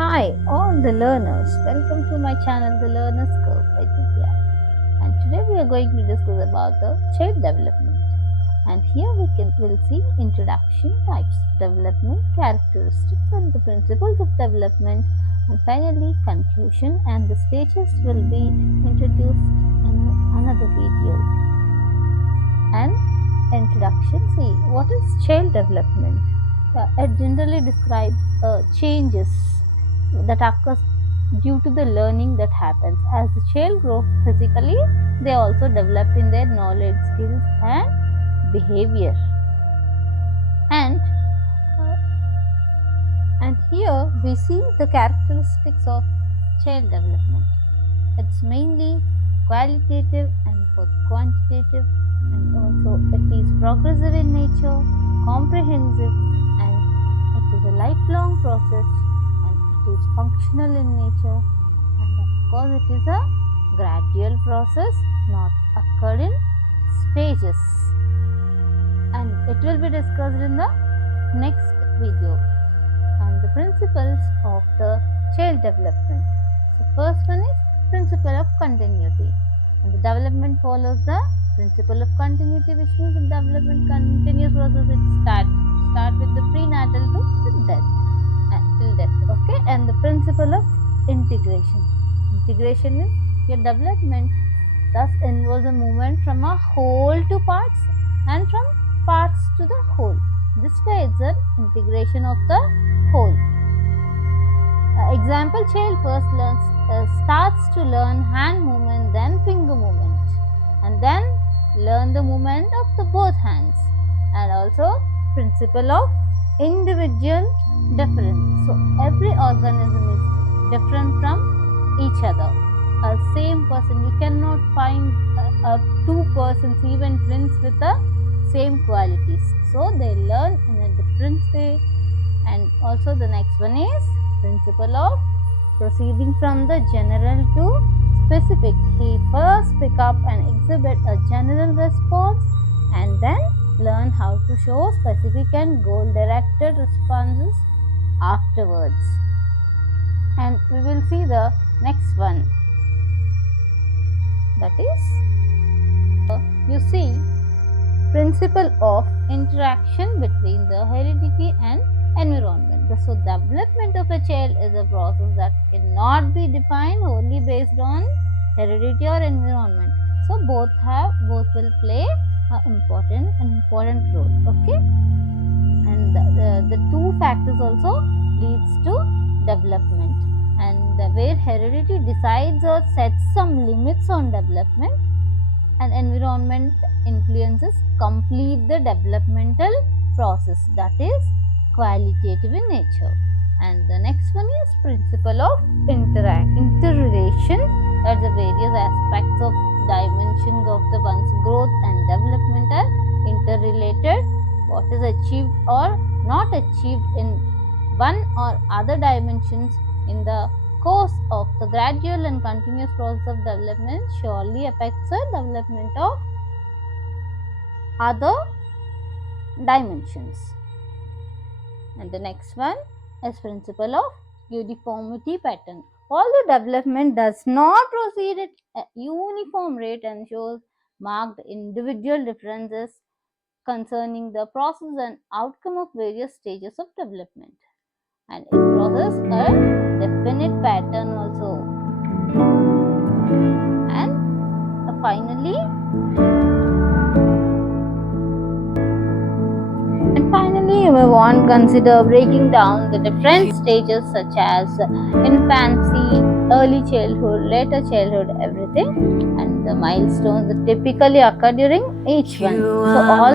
Hi, all the learners. Welcome to my channel, The Learner's Curve by Divya. And today we are going to discuss about the child development. And here will see introduction, types of development, characteristics, and the principles of development. And finally, conclusion and the stages will be introduced in another video. And introduction. See, what is child development? It generally describes changes that occurs due to the learning that happens. As the child grows physically, they also develop in their knowledge, skills, and behavior. And uh, and here we see the characteristics of child development. It's mainly qualitative and both quantitative, and also it is progressive in nature, comprehensive, and it is a lifelong process, and it is functional in nature, and of course it is a gradual process, not occurred in stages, and it will be discussed in the next video. And the principles of the child development. So first one is principle of continuity, and the development follows the principle of continuity, which means the development continuous process. It start with the prenatal to the death till death. Okay, and the principle of integration. Integration means your development thus involves a movement from a whole to parts and from parts to the whole. This way it's an integration of the whole. Example, child first starts to learn hand movement, then finger movement, and then learn the movement of the both hands, and also principle of individual difference. So every organism is different from each other. A same person, you cannot find two persons, even twins, with the same qualities. So they learn in a different way. And also the next one is principle of proceeding from the general to specific. He first pick up and exhibit a general response and then learn how to show specific and goal directed responses afterwards. And we will see the next one. That is, you see, principle of interaction between the heredity and environment. So development of a child is a process that cannot be defined only based on heredity or environment. So both will play an important role. Okay, and the two factors also leads to development, and where heredity decides or sets some limits on development, and environment influences complete the developmental process, that is qualitative in nature. And the next one is principle of interrelation, that the various aspects of dimensions of the one's growth and development are interrelated. What is achieved or not achieved in one or other dimensions in the course of the gradual and continuous process of development surely affects the development of other dimensions. And the next one is principle of uniformity pattern. Although development does not proceed at a uniform rate and shows marked individual differences concerning the process and outcome of various stages of development, and it crosses a definite pattern also. And finally we want to consider breaking down the different stages such as infancy, early childhood, later childhood, everything, and the milestones that typically occur during each one. So all